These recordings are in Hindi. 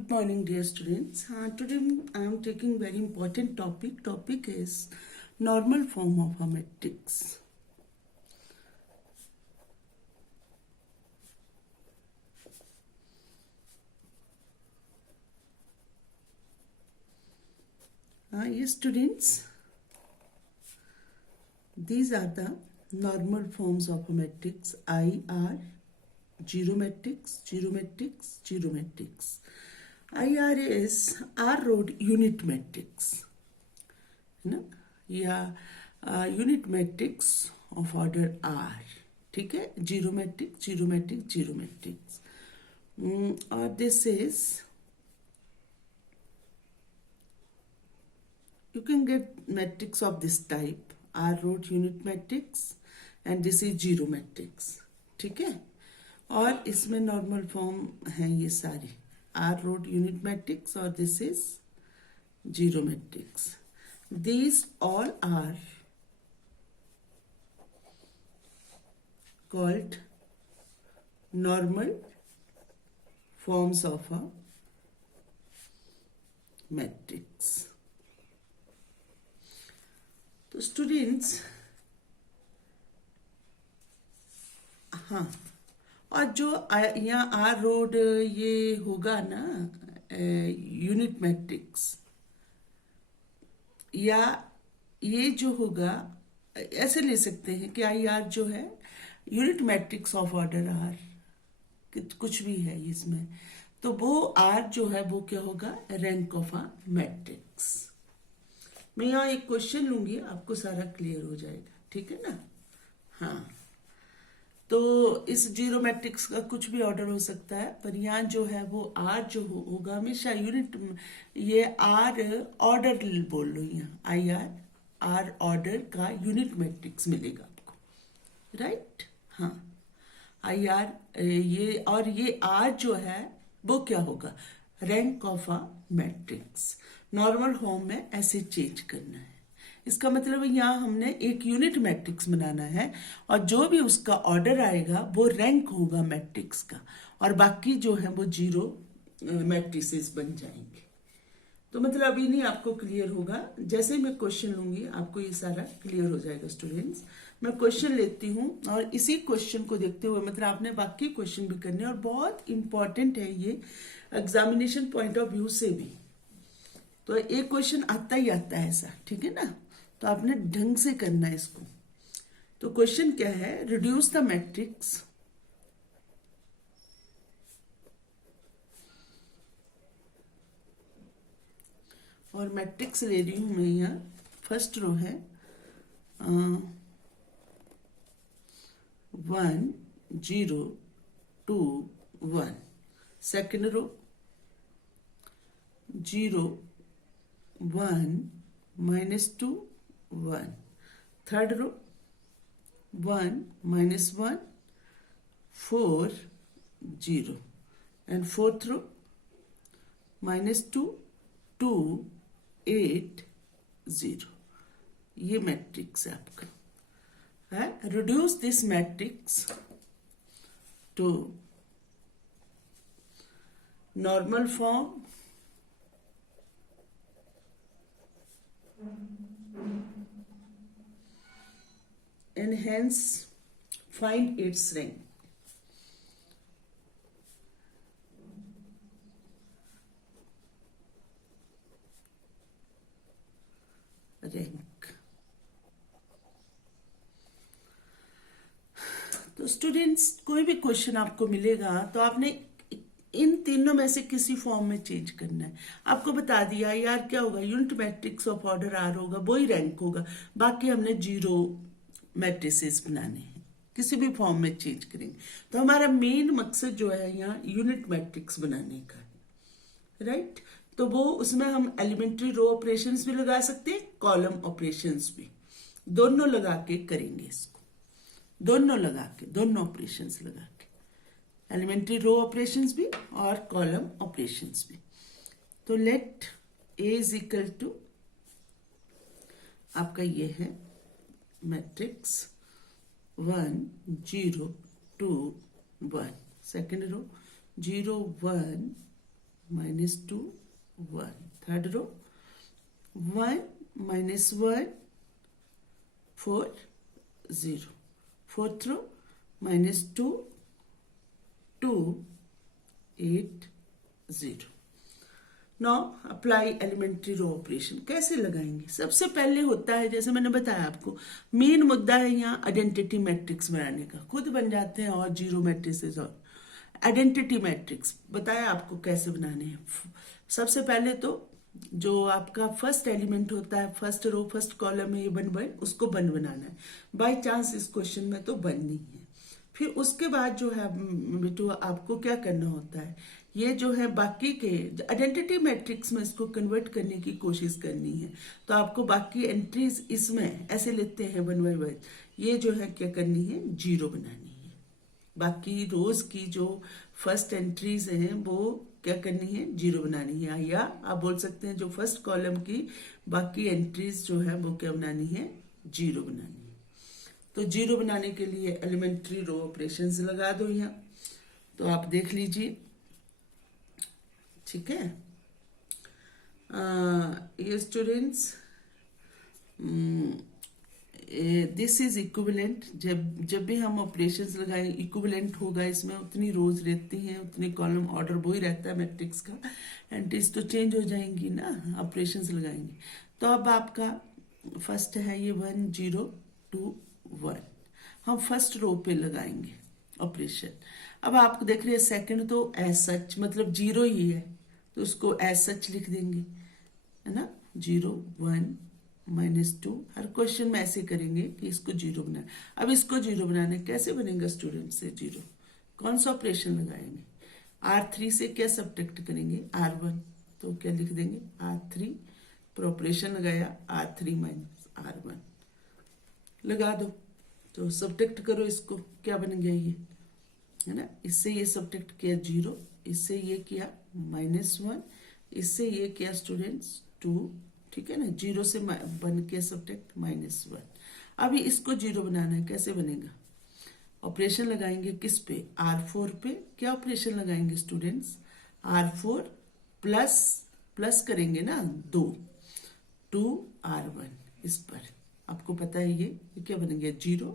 Good morning, dear students. Today I am taking very important topic. Topic is normal form of a matrix. Yes, students. These are the normal forms of a matrix. IR, zero matrix, zero matrix, zero matrix. IR is R-road unit matrix, है ना, या unit matrix of order R. ठीक है, zero matrix, zero matrix, zero matrix. और this is you can get matrix of this type, R road unit matrix, and this is zero matrix. ठीक है, और इसमें नॉर्मल फॉर्म है ये सारी, R road unit matrix और this is zero matrix. These all are called normal forms of a matrix. तो स्टूडेंट्स, हाँ, और जो यहाँ आर रोड ये होगा ना यूनिट मैट्रिक्स, या ये जो होगा ऐसे ले सकते हैं कि आई आर जो है unit matrix of order R, कुछ भी है इसमें, तो वो आर जो है वो क्या होगा, रैंक ऑफ आ मैट्रिक्स. मैं यहाँ एक क्वेश्चन लूंगी, आपको सारा क्लियर हो जाएगा. ठीक है ना. हाँ, तो इस जीरो मैट्रिक्स का कुछ भी ऑर्डर हो सकता है, पर यहाँ जो है वो आर जो होगा हमेशा यूनिट, ये आर ऑर्डर बोल लो, यहाँ आई आर ऑर्डर का यूनिट मैट्रिक्स मिलेगा आपको, राइट. हाँ, आई आर ये, और ये आर जो है वो क्या होगा, rank of a matrix. Normal form में ऐसे चेंज करना है. इसका मतलब यहाँ हमने एक यूनिट मैट्रिक्स बनाना है, और जो भी उसका ऑर्डर आएगा वो रैंक होगा मैट्रिक्स का, और बाकी जो है वो जीरो मैट्रिसेस बन जाएंगे. तो मतलब अभी नहीं आपको क्लियर होगा, जैसे मैं क्वेश्चन लूंगी आपको ये सारा क्लियर हो जाएगा. स्टूडेंट्स, मैं क्वेश्चन लेती हूँ और इसी क्वेश्चन को देखते हुए मतलब आपने बाकी क्वेश्चन भी करने, और बहुत इंपॉर्टेंट है ये एग्जामिनेशन पॉइंट ऑफ व्यू से भी. तो एक क्वेश्चन आता ही आता है ऐसा, ठीक है ना, तो आपने ढंग से करना है इसको. तो क्वेश्चन क्या है, रिड्यूस द मैट्रिक्स और मैट्रिक्स ले रही हूं मैं. यहाँ फर्स्ट रो है 1 0 2 1. Second row 0 1 -2 1. Third row 1 -1 4 0. And fourth row -2 2 8 0. ये मैट्रिक्स है आपका. है, reduce this matrix to normal form and hence find its rank. तो स्टूडेंट्स, कोई भी क्वेश्चन आपको मिलेगा तो आपने इन तीनों में से किसी फॉर्म में चेंज करना है. आपको बता दिया यार क्या होगा, unit matrix of order R होगा, वही रैंक होगा, बाकी हमने जीरो मैट्रिसेस बनाने हैं, किसी भी फॉर्म में चेंज करेंगे. तो हमारा मेन मकसद जो है यहाँ यूनिट मैट्रिक्स बनाने का, राइट. तो वो उसमें हम एलिमेंट्री रो ऑपरेशंस भी लगा सकते हैं, कॉलम ऑपरेशंस भी, दोनों लगा के करेंगे इसको, दोनों लगा के, दोनों ऑपरेशंस लगा के, एलिमेंट्री रो ऑपरेशंस भी और कॉलम ऑपरेशंस भी. तो let A is equal to आपका ये है matrix 1 0 2 1. Second row 0 1 -2 1, third row 1 -1 4 0, fourth row -2 2 8 0। Now apply elementary row operation कैसे लगाएंगे? सबसे पहले होता है, जैसे मैंने बताया आपको, मेन मुद्दा है यहाँ आइडेंटिटी मैट्रिक्स बनाने का। खुद बन जाते हैं और जीरो मैट्रिसेस। और आइडेंटिटी मैट्रिक्स बताया आपको कैसे बनाने हैं। सबसे पहले तो जो आपका फर्स्ट एलिमेंट होता है, फर्स्ट रो फर्स्ट कॉलम में ये 1 1, उसको 1 बनाना है। बाय चांस इस क्वेश्चन में तो 1 नहीं है। फिर उसके बाद जो है बेटू आपको क्या करना होता है, ये जो है बाकी के आइडेंटिटी मैट्रिक्स में इसको कन्वर्ट करने की कोशिश करनी है। तो आपको बाकी एंट्रीज इसमें ऐसे लेते हैं 1 बाय 1, ये जो है क्या करनी है, 0 बनानी है। बाकी रोज की जो फर्स्ट एंट्रीज हैं वो क्या करनी है, 0 बनानी है। या आप बोल सकते हैं जो फर्स्ट कॉलम की बाकी एंट्रीज जो है वो क्या बनानी है, 0 बनानी है। तो 0 बनाने के लिए एलिमेंट्री रो ऑपरेशंस लगा दो यहाँ। तो आप देख लीजिए, ठीक है। ये स्टूडेंट्स, दिस इज इक्विवेलेंट। जब भी हम ऑपरेशंस लगाएंगे इक्विवेलेंट होगा, इसमें उतनी रोज रहती हैं, उतनी कॉलम ऑर्डर वो ही रहता है मैट्रिक्स का। एंट्रीज तो चेंज हो जाएंगी ना, ऑपरेशंस लगाएंगे। तो अब आपका फर्स्ट है ये 1 0 2 1, हम फर्स्ट रो पे लगाएंगे ऑपरेशन। अब आप देख रहे हैं सेकंड तो एज सच मतलब 0 ही है, तो उसको एज सच लिख देंगे, है ना। 0 1 -2, हर क्वेश्चन में ऐसे करेंगे कि इसको 0 बनाए। अब इसको 0 बनाने कैसे बनेगा स्टूडेंट से 0? कौन सा ऑपरेशन लगाएंगे? R3 से क्या सब्ट्रैक्ट करेंगे, R1, तो क्या लिख देंगे R3 पर ऑपरेशन लगाया R3 - R1 लगा दो। तो सब्ट्रैक्ट करो इसको, क्या बन गया ये, है ना। इससे ये सब्ट्रैक्ट किया 0, इससे ये किया -1, इससे ये किया स्टूडेंट्स 2, ठीक है ना। 0 से बन के सब्ट्रैक्ट -1। अभी इसको 0 बनाना है, कैसे बनेगा? ऑपरेशन लगाएंगे किस पे, R4 पे। क्या ऑपरेशन लगाएंगे स्टूडेंट्स, R4 प्लस करेंगे ना 2 R1 इस पर। आपको पता है ये क्या बन गया 0,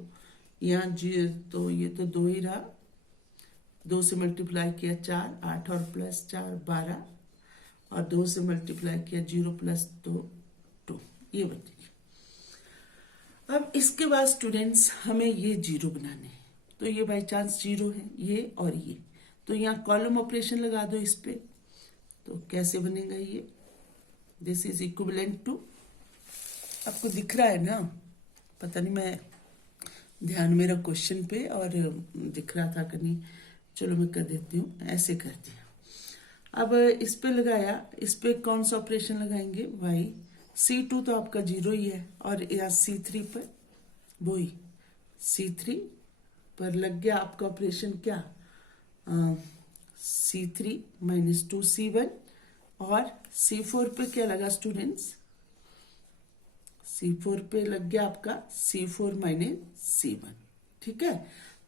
यहाँ 0, तो ये तो 2 ही रहा, 2 से मल्टीप्लाई किया 4 8 और +4 12, और 2 से मल्टीप्लाई किया 0 + 2 2, ये बन गया। अब इसके बाद स्टूडेंट्स हमें ये 0 बनाने हैं, तो ये बाई चांस 0 है ये और ये, तो यहाँ कॉलम ऑपरेशन लगा दो इस पे। तो कैसे बनेगा ये, दिस इज इक्विवेलेंट टू, आपको दिख रहा है ना, पता नहीं मैं ध्यान मेरा क्वेश्चन पे और दिख रहा था कि नहीं, चलो मैं कर देती हूँ, ऐसे कर दिया। अब इस पे लगाया, इस पे कौन सा ऑपरेशन लगाएंगे, y C2 तो आपका 0 ही है, और यहाँ C3 पर वो ही C3 पर लग गया आपका ऑपरेशन क्या, C3 - 2 C1, और C4 पे क्या लगा स्टूडेंट्स, C4 पे लग गया आपका C4 - C1, ठीक है।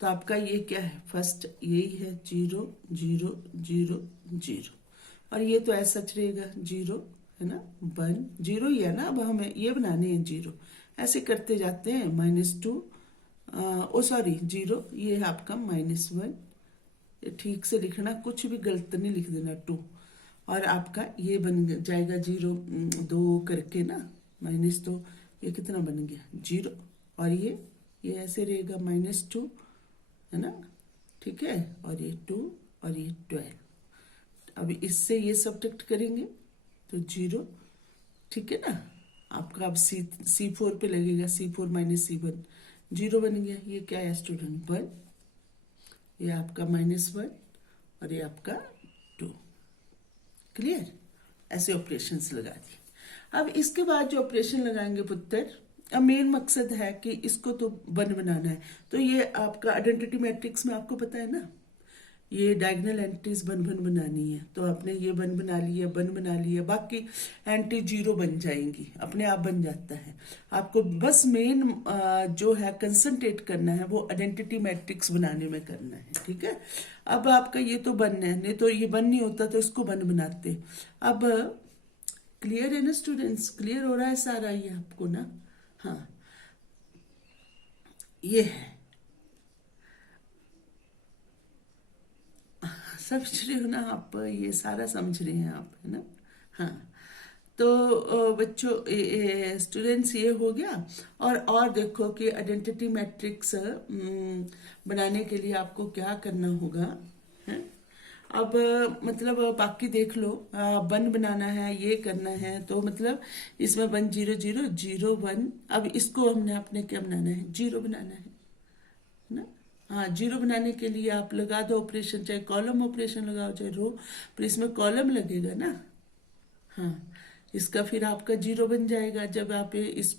तो आपका ये क्या है, फर्स्ट यही है 0 0 0 0, और ये तो ऐसा सच रहेगा 0, है ना, 1 0 ही है ना। अब हमें ये बनाने हैं 0, ऐसे करते जाते हैं -2 सॉरी 0, ये है आपका -1, ठीक से लिखना, कुछ भी गलत नहीं लिख देना 2, और आपका ये बन जाएगा 0 2 करके ना -2, ये कितना बन गया 0, और ये ऐसे रहेगा -2, है ना, ठीक है, और ये 2 और ये 12। अब इससे ये सब्ट्रैक्ट करेंगे तो 0, ठीक है ना। आपका अब C4 पे लगेगा, C4 - C1 0 बन गया। ये क्या है स्टूडेंट 1, ये आपका -1 और ये आपका 2, क्लियर। ऐसे ऑपरेशंस लगा दिए। अब इसके बाद जो ऑपरेशन लगाएंगे पुत्र, अब मेन मकसद है कि इसको तो 1 बनाना है। तो ये आपका आइडेंटिटी मैट्रिक्स में आपको पता है ना, ये डायगोनल एंट्रीज बन बनानी है, तो आपने ये बन बना लिया, बाकी एंट्री जीरो बन जाएंगी, अपने आप बन जाता है। आपको बस मेन जो है कंसंट्रेट करना है वो आइडेंटिटी मैट्रिक्स बनाने में करना है, ठीक है। अब आपका ये तो बन है, नहीं तो ये बन नहीं होता तो इसको बन बनाते। अब क्लियर है ना स्टूडेंट्स, क्लियर हो रहा है सारा ये आपको ना? हाँ, ये है, समझ रहे हो ना आप, ये सारा समझ रहे हैं आप, है ना? हाँ, तो बच्चों स्टूडेंट्स ये हो गया। और देखो कि आइडेंटिटी मैट्रिक्स बनाने के लिए आपको क्या करना होगा, है? अब मतलब बाकी देख लो, वन बनाना है, ये करना है, तो मतलब इसमें 1 0 0 0 1। अब इसको हमने अपने क्या बनाना है, जीरो बनाना है ना? हाँ, जीरो बनाने के लिए आप लगा दो ऑपरेशन, चाहे कॉलम ऑपरेशन लगाओ चाहे रो, पर इसमें कॉलम लगेगा ना। हाँ, इसका फिर आपका जीरो बन जाएगा जब आप इस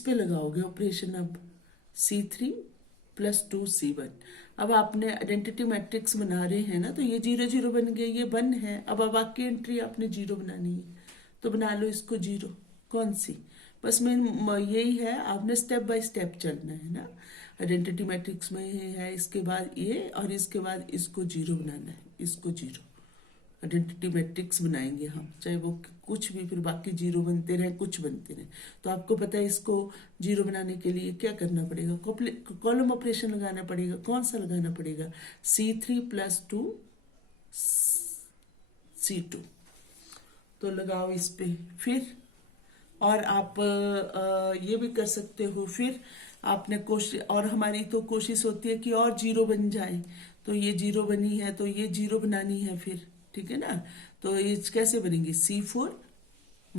पे लगाओगे ऑपरेशन। अब C3 + 2 C1। अब आपने आइडेंटिटी मैट्रिक्स बना रहे हैं ना, तो ये 0 0 बन गए, ये वन है। अब बाकी एंट्री आपने जीरो बनानी है, तो बना लो इसको जीरो। कौन सी? बस में यही है, आपने स्टेप बाय स्टेप चलना है ना। आइडेंटिटी मैट्रिक्स में है, इसके बाद ये और इसके बाद इसको जीरो बनाना है, इसको जीरो। आइडेंटिटी मैट्रिक्स बनाएंगे हम, चाहे वो कुछ भी, फिर बाकी जीरो बनते रहे, कुछ बनते रहे। तो आपको पता है इसको जीरो बनाने के लिए क्या करना पड़ेगा, कॉलम ऑपरेशन लगाना पड़ेगा। कौन सा लगाना पड़ेगा? C3 + 2 C2। तो लगाओ इस पे फिर। और आप ये भी कर सकते हो, फिर आपने कोशिश, और हमारी तो कोशिश होती है कि और जीरो बन जाए। तो ये जीरो बनी है तो ये जीरो बनानी है फिर, ठीक है ना? तो ये कैसे बनेगी? C4 -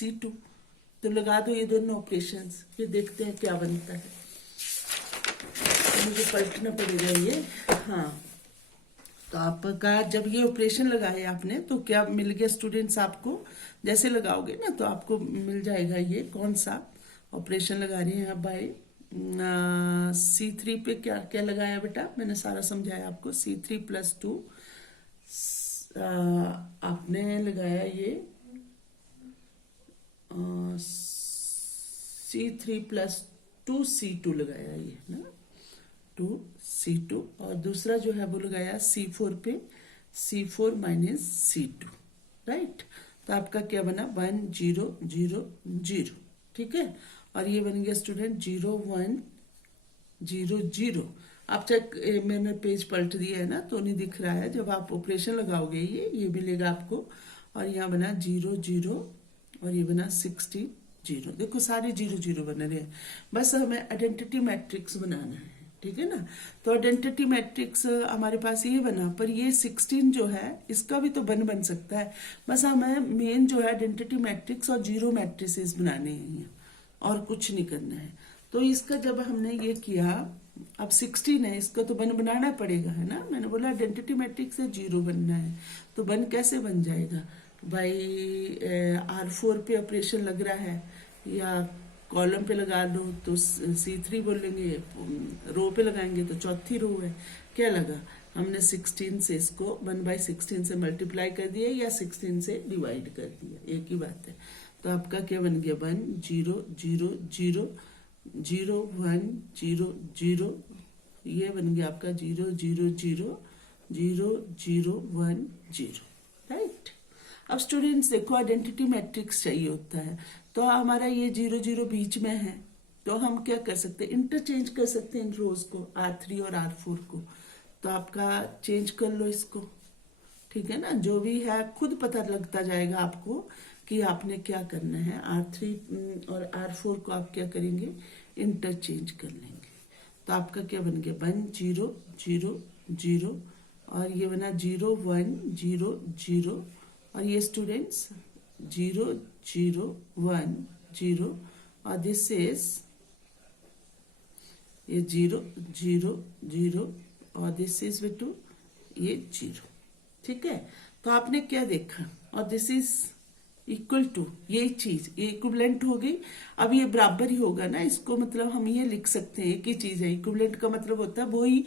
C2। तो लगा दो ये दोनों ऑपरेशंस, फिर देखते हैं क्या बनता है। तो मुझे पलटना पड़ेगा ये। हाँ, तो आपका जब ये ऑपरेशन लगाए आपने तो क्या मिल गया स्टूडेंट्स आपको? जैसे लगाओगे ना तो आपको मिल जाएगा ये कौन सा ऑपरेशन लगा रहे हैं आप भाई। C3 पे क्या क्या लगाया बेटा, मैंने सारा समझाया आपको। C3 + 2 आपने लगाया ये C3 + 2 C2 लगाया ये ना, 2 C2। और दूसरा जो है वो लगाया C4 पे, C4 - C2, राइट। तो आपका क्या बना? 1 0 0 0, ठीक है। और ये बन गया स्टूडेंट 0 1 0 0। आप चेक, मैंने पेज पलट दिया है ना तो नहीं दिख रहा है। जब आप ऑपरेशन लगाओगे ये मिलेगा आपको। और यहाँ बना 0 0 और ये बना 16 0। देखो सारे 0 0 बन रहे हैं। बस हमें आइडेंटिटी मैट्रिक्स बनाना है, ठीक है ना। तो आइडेंटिटी मैट्रिक्स हमारे पास ये बना, पर ये 16 जो है इसका भी तो बन सकता है। बस हमें मेन जो है आइडेंटिटी मैट्रिक्स और जीरो मैट्रिसेस बनाने हैं और कुछ नहीं करना है। तो इसका जब हमने ये किया, अब 16 है, इसका तो बनाना पड़ेगा, है ना। मैंने बोला आइडेंटिटी मैट्रिक्स से जीरो बनना है, तो कैसे बन जाएगा भाई? R4 पे ऑपरेशन लग रहा है या कॉलम पे लगा लो तो C3 बोलेंगे, रो पे लगाएंगे तो चौथी रो है। क्या लगा? हमने 16 से इसको 1/16 से मल्टीप्लाई कर दिया या 16 से डिवाइड कर दिया, एक ही बात है। तो आपका क्या बन गया? 1 0 0 0 0 1 0 0। ये बन गया आपका 0 0 0 0 0 1 0, राइट। अब स्टूडेंट्स देखो, आइडेंटिटी मैट्रिक्स चाहिए होता है, तो हमारा ये 0 0 बीच में है, तो हम क्या कर सकते हैं? इंटरचेंज कर सकते हैं इन रोज को, R3 और R4 को। तो आपका चेंज कर लो इसको, ठीक है ना। जो भी है खुद पता लगता जाएगा आपको कि आपने क्या करना है। R3 और R4 को आप क्या करेंगे? इंटरचेंज कर लेंगे। तो आपका क्या बन गया? 1 0 0 0 और ये बना 0 1 0 0। और ये स्टूडेंट्स 0 0 1 0 और दिस इज ये 0 0 0 और दिस इज बेटू ये 0, ठीक है। तो आपने क्या देखा? और दिस इज इक्वल टू, ये चीज ये इक्विवेलेंट हो गई। अब ये बराबर ही होगा ना, इसको मतलब हम ये लिख सकते हैं कि चीज है। इक्विवेलेंट का मतलब होता है वही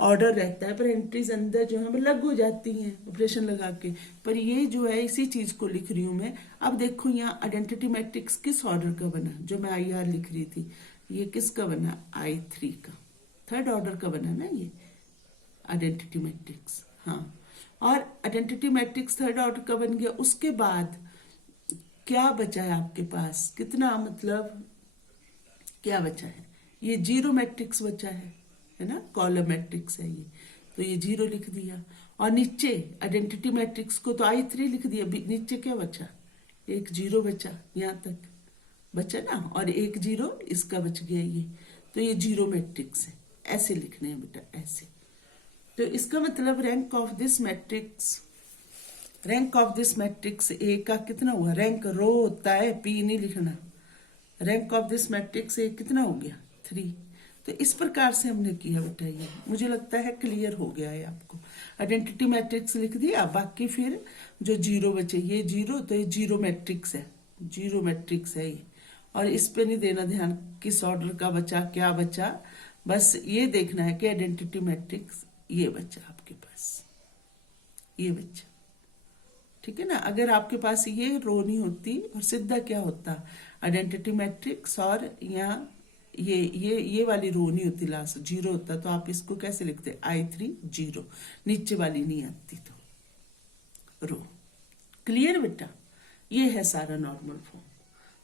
ऑर्डर रहता है, पर एंट्रीज अंदर जो है वो अलग हो जाती हैं ऑपरेशन लगा के। पर ये जो है इसी चीज को लिख रही हूं मैं। अब देखो यहाँ आइडेंटिटी मैट्रिक्स किस ऑर्डर का बना, जो मैं IR लिख रही थी, ये किसका बना, I3 का, थर्ड ऑर्डर का बना ना ये आइडेंटिटी मैट्रिक्स। हाँ, और आइडेंटिटी मैट्रिक्स थर्ड ऑर्डर का बन गया। उसके बाद क्या बचा है आपके पास, कितना मतलब क्या बचा है, ये जीरो मैट्रिक्स बचा है ना, कॉलम मैट्रिक्स है ये, तो ये जीरो लिख दिया। और नीचे आइडेंटिटी मैट्रिक्स को तो I3 लिख दिया, नीचे क्या बचा, एक जीरो बचा, यहाँ तक बचा ना, और एक जीरो इसका बच गया ये, तो ये जीरो मैट्रिक्स है। ऐसे लिखने हैं बेटा, ऐसे। तो इसका मतलब rank of this matrix, rank of this matrix A का कितना हुआ, रैंक रो होता है, P नहीं लिखना। Rank of this matrix A कितना हो गया, 3। तो इस प्रकार से हमने किया बेटा, ये मुझे लगता है क्लियर हो गया है आपको। आइडेंटिटी मैट्रिक्स लिख दिया, बाकी फिर जो जीरो बचे, ये जीरो, तो ये जीरो मैट्रिक्स है, जीरो मैट्रिक्स है ये। और इस पे नहीं देना ध्यान किस ऑर्डर का बचा, क्या बचा, बस ये देखना है कि आइडेंटिटी मैट्रिक्स ये बचा आपके पास, ये बचा, ठीक है ना। अगर आपके पास ये रो नहीं होती और सीधा क्या होता, आइडेंटिटी मैट्रिक्स और यहाँ ये वाली रो नहीं होती, लास्ट जीरो होता, तो आप इसको कैसे लिखते, I3 जीरो, नीचे वाली नहीं आती तो रो। क्लियर बेटा, ये है सारा नॉर्मल फॉर्म।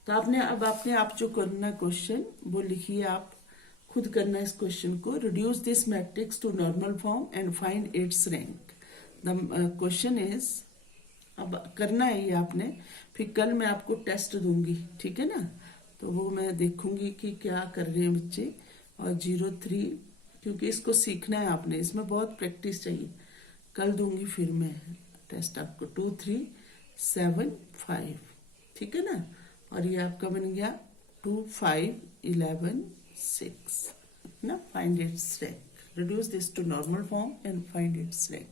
तो आपने आप जो करना क्वेश्चन वो लिखिए, आप खुद करना इस क्वेश्चन को। Reduce this matrix to normal form and find its rank. The question is, अब करना है ये आपने, फिर कल मैं आपको टेस्ट दूंगी, ठीक है ना, तो वो मैं देखूंगी कि क्या कर रहे हैं बच्चे। और 03, क्योंकि इसको सीखना है आपने, इसमें बहुत प्रैक्टिस चाहिए। कल दूंगी फिर मैं टेस्ट आपको 2 3 7 5, ठीक है ना। और ये आपका बन गया 2 5 11 6 ना, find its rank, reduce this to normal form and find its rank.